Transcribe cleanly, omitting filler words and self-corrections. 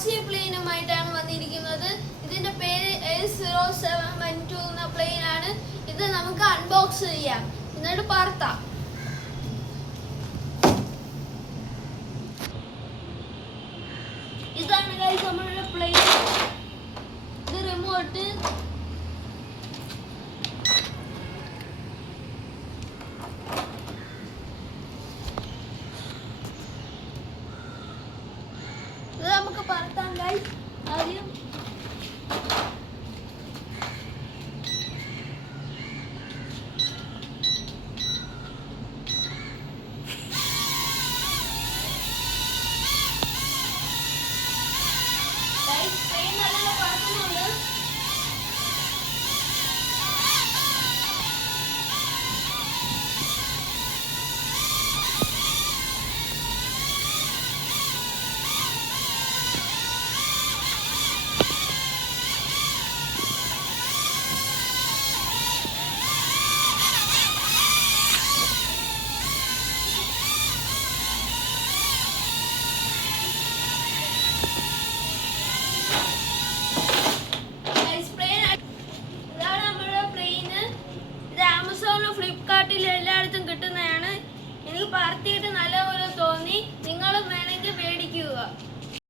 Apache പ്ലെയിനുമായിട്ടാണ് വന്നിരിക്കുന്നത്. ഇതിന്റെ പേര് A0712 എന്ന പ്ലെയിൻ ആണ്. ഇത് നമുക്ക് അൺബോക്സ് ചെയ്യാം, എന്നിട്ട് പറത്താം. ഇതാണ് ഗൈസ് നമ്മളുടെ പ്ലെയിൻ. ഇത് റിമോട്ട്. ഇത് നമുക്ക് പറത്താം ഗൈസ്. ആദ്യം ട്രെയിൻ നല്ല പറക്കുന്നുണ്ട്. ഫ്ലിപ്കാർട്ടിൽ എല്ലായിടത്തും കിട്ടുന്നതാണ്. എനിക്ക് പറത്തിയിട്ട് നല്ല